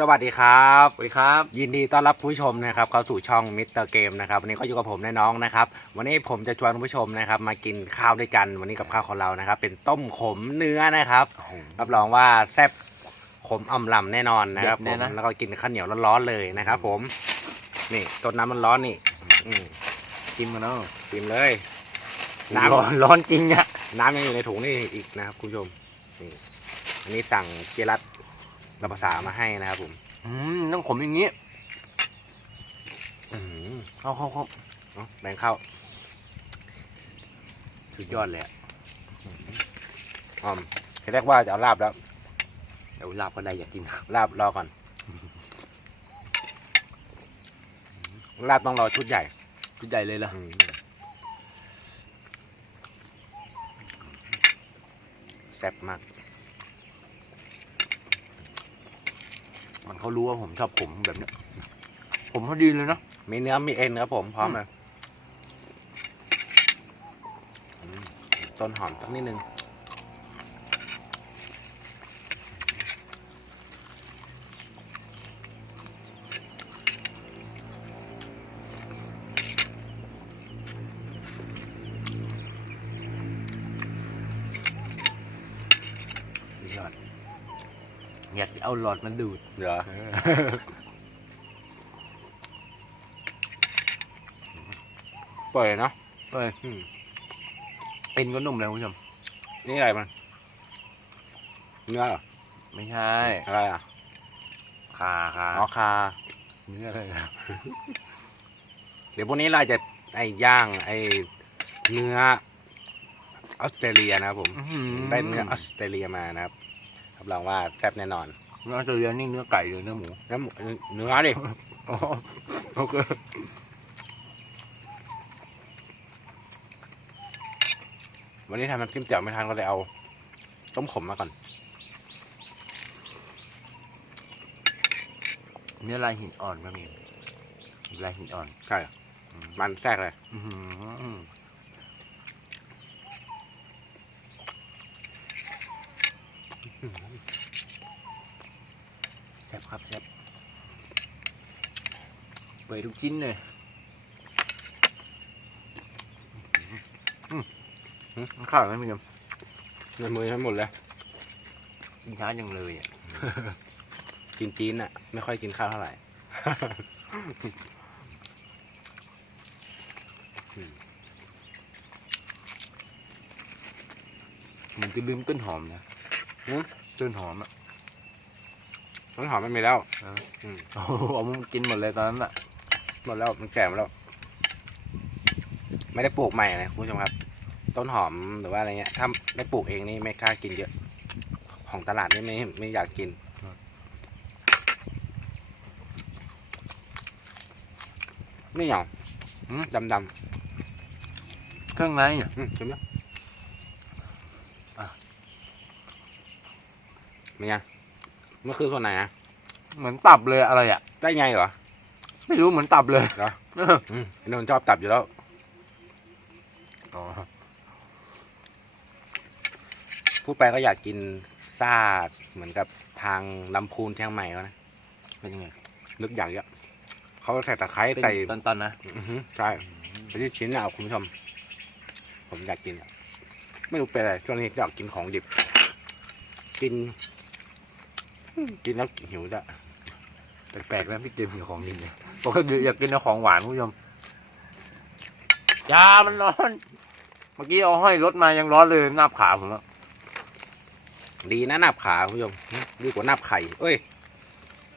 สวัสดีครับ สวัสดีครับ ยินดีต้อนรับผู้ชมนะครับเข้าสู่ช่องมิสเตอร์เกมนะครับวันนี้ก็อยู่กับผมและน้องนะครับ วันนี้ผมจะชวนผู้ชมนะครับ มากินข้าวด้วยกันวันนี้กับข้าวของเรานะครับ เป็นต้มขมเนื้อนะครับรับรองว่าแซ่บขมอ่ำลำแน่นอนนะครับเด็ผดมแน่นะ แล้วก็กินข้าวเหนียวร้อนๆเลยนะครับ ผม นี่ต้นน้ำมันร้อนนี่อืมกินมาเนาะชิมเลยน้ำน้ำ ร้อนร้อนจริงเนี่ยน้ำยังอยู่ในถุงนี่อีกนะครับคุณผู้ชมนี่อันนี้สั่งเจรัต รับภาษามาให้นะครับผม อืมต้องขมอย่างนี้อื้อหือเข้าเข้าเข้าเอาแบ่งข้าวสุดยอดเลยอะอ๋อมทีแรกว่าจะเอาลาบแล้วเดี๋ยวลาบก็ได้อยากกินลาบรอก่อน ลาบต้องรอชุดใหญ่ ชุดใหญ่เลยล่ะอืมแซ่บมาก มันเขารู้ว่าผมชอบผมแบบเนี้ยผมพอดีเลยเนาะมีเนื้อมีเอ็นครับผมพร้อมเลยอืมต้นหอมสักนิดนึง อยากจะเอาหลอดมาดูดเดี๋ยวเปิดเนาะเอ้ยอืมเอ็นก็นุ่มเลยคุณผู้ชม นี่อะไรมันเนื้อเหรอไม่ใช่ อะไรอะคาคาอ๋อคาเนื้ออะไรนะเดี๋ยวพรุ่งนี้เราจะไอ้ย่างไอ้เนื้อออสเตรเลียนะครับผมอื้อหือได้เนื้อออสเตรเลียมานะครับ รับรองว่าแซ่บแน่นอนเนื้อออสเตรเลียนี่เนื้อไก่หรือเนื้อหมูแล้วหมูเนื้อดิอ๋อโอเควันนี้ทำน้ำจิ้มแจ่วไม่ทันก็เลยเอา ต้มขมมาก่อนเนื้อลายหินอ่อนก็มีลายหินอ่อนใช่อืมมันแทรกเลย อื้อหือแซ่บ ครับแซ่บเปิดทุกชิ้นเลยอืมอืมข้าวไหมพี่ยมในมือทั้งหมดเลยกินช้าจังเลยอะกินจีนอะ ไม่ค่อยกินข้าวเท่าไหร่เหมันจะลืมต้นหอมนะหืมต้นหอมอะ ต้นหอมไม่มีแล้วเอออืมโอ้โหเอามันกินหมดเลยตอนนั้นอะหมดแล้วมันแก่หมดแล้ว ไม่ได้ปลูกใหม่นะคุณผู้ชมครับ ต้นหอมหรือว่าอะไรเงี้ยถ้าไม่ปลูกเองนี่ไม่กล้ากินเยอะ ของตลาดนี่ไม่ไม่อยากกินนี่หยองหืมดำดเครื่องในอะำอืมชิมแล้วอะเป็นไง มันคือส่วนไหนอะเหมือนตับเลยอะไรอะ ได้ไงเหรอ ไม่รู้เหมือนตับเลยเหรอ เอออืมไอ้นนท์ชอบตับอยู่แล้วอ๋อพูดไปก็อยากกินซ่าเหมือนกับทางลำพูนเชียงใหม่เขานะ เป็นยังไงนึกอยากเยอะเขาใส่ตะไคร้เป็นใส่ตอนๆนะอือฮึใช่ไปที่ชิ้นน่ะคุณผู้ชม ผมอยากกินอะไม่รู้เป็นอะไรช่วงนี้อยากกินของดิบ กินอืม กินแล้วหิวจ้ะแปลกๆนะพี่เจมส์มีของดีเนี่ยปกติอยากกินแต่ของหวานคุณผู้ชมยามันร้อน เมื่อกี้เอาห้อยรถมายังร้อนเลยหน้าขาผมอะดีนะหนับขาคุณผู้ชมดีกว่าหนับไข่เอ้ย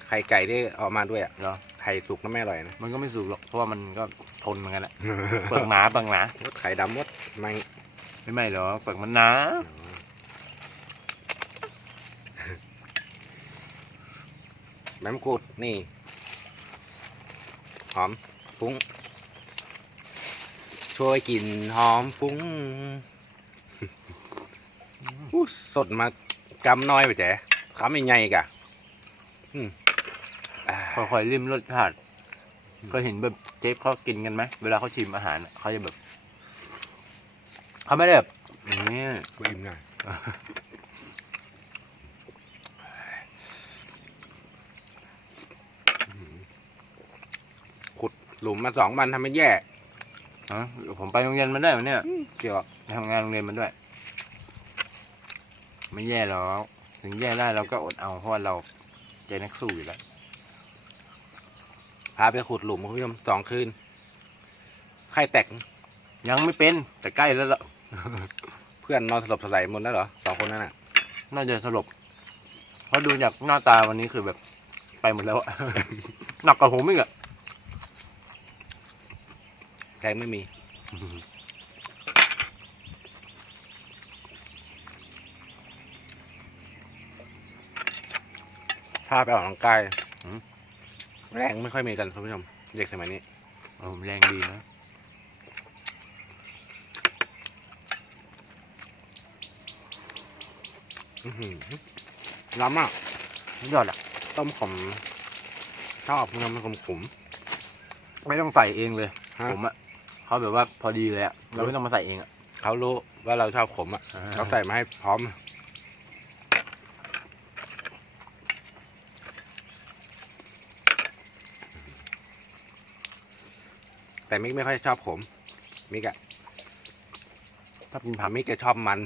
ไข่ไก่ที่เออกมาด้วยอะเนาะไข่สุกน่าไม่อร่อยนะมันก็ไม่สุกหรอกเพราะว่ามันก็ทนเหมือนกันแหละเปลือกหนาเปลือกหนา มดไข่ดำมดไม่ไม่ไม่หรอกเปลือกมันหนา ใบมะกรูดนี่ หอมฟุ้งช่วยกลินหอมฟุ้งอู้สดมากำน้อยไปแจ๋คำยังไงกะอืมอ่าค่อยๆริมรสชาติก็เห็นแบบเจฟเขากินกันไหมเวลาเขาชิมอาหารอะเขาจะแบบเขาไม่ได้แบบนี่กูอิ่มหน่อย หลุมมาสองวันทำให้แย่ฮะผมไปโรงเรียนมาด้วยวันเนี้ยเกี่ยวไปทำงานโรงเรียนมาด้วย ไม่แย่หรอกถึงแย่ได้เราก็อดเอาเพราะว่าเราใจนักสู้อยู่แล้วพาไปขุดหลุมคุณผู้ชมสองคืนไข้แตกยังไม่เป็นแต่ใกล้แล้วล่ะ เพื่อนนอนสลบสลายหมดแล้วเหรอสองคนนั้นอะ น่าจะสลบเพราะดูจากหน้าตาวันนี้คือแบบ ไปหมดแล้วอะ หนักกว่าผมอีกอะแท งไม่มีพาไปออกกำลังกายแรงไม่ค่อยมีกันคุณผู้ชม เด็กสมัยนี้ เออแรงดีนะ อื้อหือล้ำอะยอดอะต้มขมชอบคุณผู้ชมมันขมขมไม่ต้องใส่เองเลยๆฮะผมอะ เขาแบบว่าพอดีเลยอะเราไม่ต้องมาใส่เองอะเขารู้ว่าเราชอบขมอะเขาใส่มาให้พร้อม แต่มิกไม่ค่อยชอบขมมิกอะถ้ากินผัถากมมิกจะชอบมัน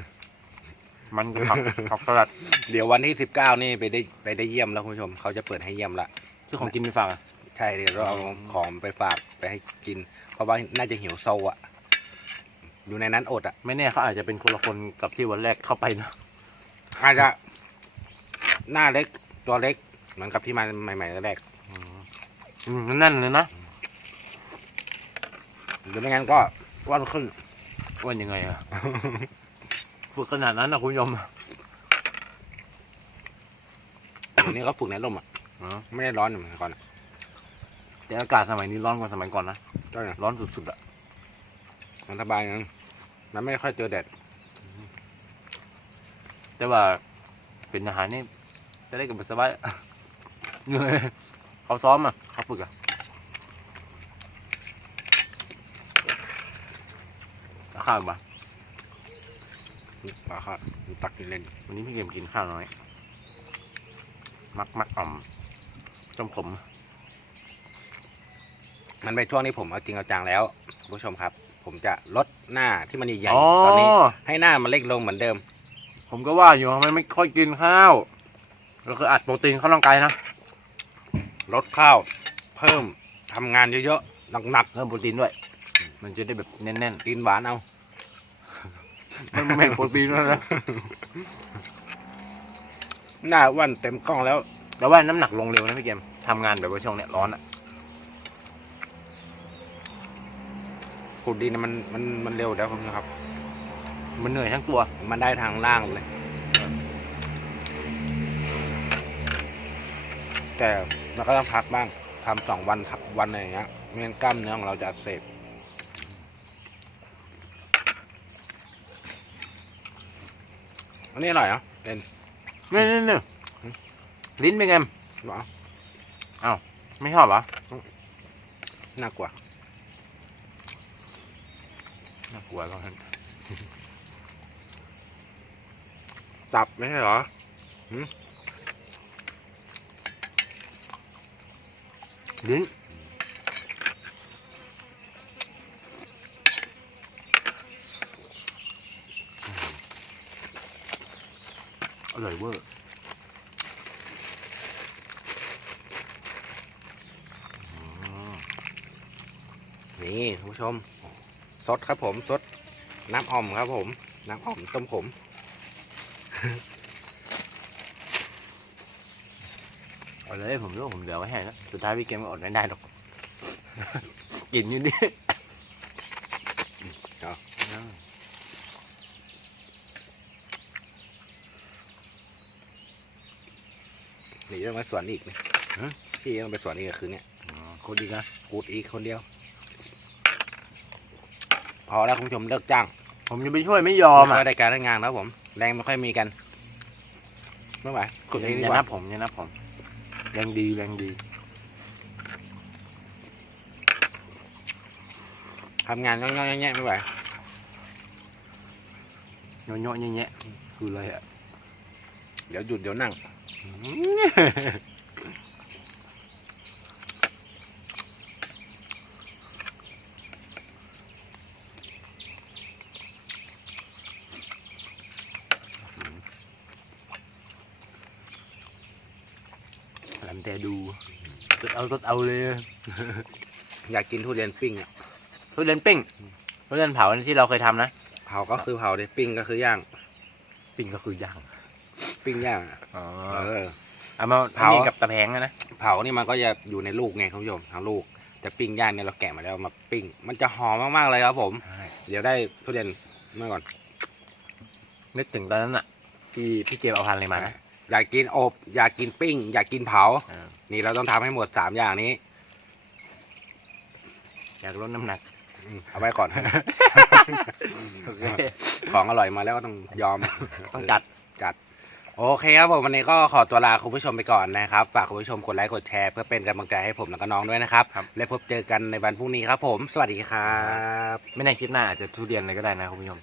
มันกับผักผักสลัดเดี๋ยววันที่สิบเก้านี่ไปได้ไปได้เยี่ยมแล้วคุณผู้ชมเขาจะเปิดให้เยี่ยมละ คือของกินไปฝากอะใช่เดี๋ยวเราเอาอืมของไปฝากไปให้กิน เพราะว่าน่าจะหิวโซอะ อยู่ในนั้นอดอะ ไม่แน่เขาอาจจะเป็นคนละคนกับที่วันแรกเข้าไปนะอาจจะหน้าเล็กตัวเล็ก เหมือนกับที่มาใหม่ๆแรกอืมอืมนั่นเลยนะหรือไม่งั้นก็อ้วันขึ้นอ้ว่ายังไงอะ ฝึกขนาดนั้นนะคุณผู้ชมเดี๋ยวนี้ก็ฝึกในร่มอะ อ๋อ ไม่ได้ร้อนเหมือนก่อนอะ แต่อากาศสมัยนี้ร้อนกว่าสมัยก่อนนะก็เนี่ยร้อนสุดๆอะมันสบายงั้นมันไม่ค่อยเจอแดด แต่ว่าเป็นอาหารนี่จะได้กับสบายเหนื่อยเขาซ้อมอะเขาฝึกอะข้าวปะปลาครับตักกินเล่น วันนี้พี่เกมกินข้าวน้อย มักมักอ่อมต้มขม มันเป็นช่วงนี้ผมเอาจริงเอาจังแล้วคุณผู้ชมครับ ผมจะลดหน้าที่มันใหญ่อ๋อ ๆตอนนี้ ให้หน้ามันเล็กลงเหมือนเดิม ผมก็ว่าอยู่ทำไมไม่ค่อยกินข้าวเราคืออัดโปรตีนเข้าร่างกายนะลดข้าว เพิ่มทำงานเยอะๆหนักเพิ่มโปรตีนด้วย มันจะได้แบบแน่นๆกินหวานเอา ๆมันไม่โปรตีนแล้วนะหน้าอ้วันเต็มกล้องแล้ว แต่ว่าน้ำหนักลงเร็วนะพี่เกมทำงานแบบว่าช่วงเนี้ยร้อนอะ ขุดดินมันมันมันเร็วแล้วคุณผู้ชมครับ มันเหนื่อยทั้งตัว มันได้ทางล่างเลย แต่เราก็ต้องพักบ้างทำสองวันพักวันอะไรอย่างเงี้ยไม่งั้นกล้ามเนื้อของเราจะอักเสบอันนี้อร่อยเหรอเป็นนี่นี่นี่หืมลิ้นเป็นไงเหรอไม่ชอบเหรอน่ากลัว น่ากลัวแล้วกันตับไม่ใช่เหรอลิ้นอร่อยเวอร์นี่คุณผู้ชม สดครับผมสดน้ำอ่อมครับผม น้ำอ่อมต้มขมเอาเลยผมรู้ว่าผมเหลือไว้ให้นะสุดท้ายพี่เกมก็อดไม่ได้หรอก กินอยู่ดิเอาหนีต้องไปสวนอีกนะพี่ต้องไปสวนอีกคืนเนี้ยอ๋อโคตรดีนะกูดอีกคนเดียว พอแล้วคุณผู้ชมเลิกจ้างผมจะไปช่วยไม่ยอมไม่อะค่อยได้การได้งานแล้วผม แรงไม่ค่อยมีกันไม่ไหวกดเองดีอย่ากว่านับผมอย่านับผมแรงดีแรงดี ทำงานย่อยๆแย่ๆไม่ไหวเนาะๆแยะๆคืออะไรอะ เดี๋ยวหยุดเดี๋ยวนั่งทำ แต่ดูสดเอาสดเอาเลย อยากกินทุเรียนปิ้งอะทุเรียนปิ้งทุเรียนเผาที่เราเคยทำนะ เผาก็คือเผาเลยปิ้งก็คือย่าง ปิ้งก็คือย่าง ปิ้งย่างอะอ๋อ เออ เอามาเผาอันนี้กับตะแพงอะนะ เผานี่มันก็จะอยู่ในลูกไงคุณผู้ชมทั้งลูก แต่ปิ้งย่างเนี่ยเราแกะมาแล้วมาปิ้ง มันจะหอมมากๆเลยครับผม เดี๋ยวได้ทุเรียนเมื่อก่อนนึกถึงตอนนั้นอะที่พี่เจมเอาพันธุ์อะไรมานะ อยากกินอบ อยากกินปิ้ง อยากกินเผา อ่านี่เราต้องทำให้หมดสามอย่างนี้อยากลดน้ำหนักอืมเอาไว้ก่อน โอเคของอร่อยมาแล้วก็ต้องยอม ต้องจัด จัดโอเคครับผมวันนี้ก็ขอตัวลาคุณผู้ชมไปก่อนนะครับ ฝากคุณผู้ชมกดไลค์กดแชร์เพื่อเป็นกำลังใจให้ผมและก็น้องด้วยนะครับ ครับ และพบเจอกันในวันพรุ่งนี้ครับผม สวัสดีครับ ไม่ในคลิปหน้าอาจจะทุเรียนเลยก็ได้นะคุณผู้ชม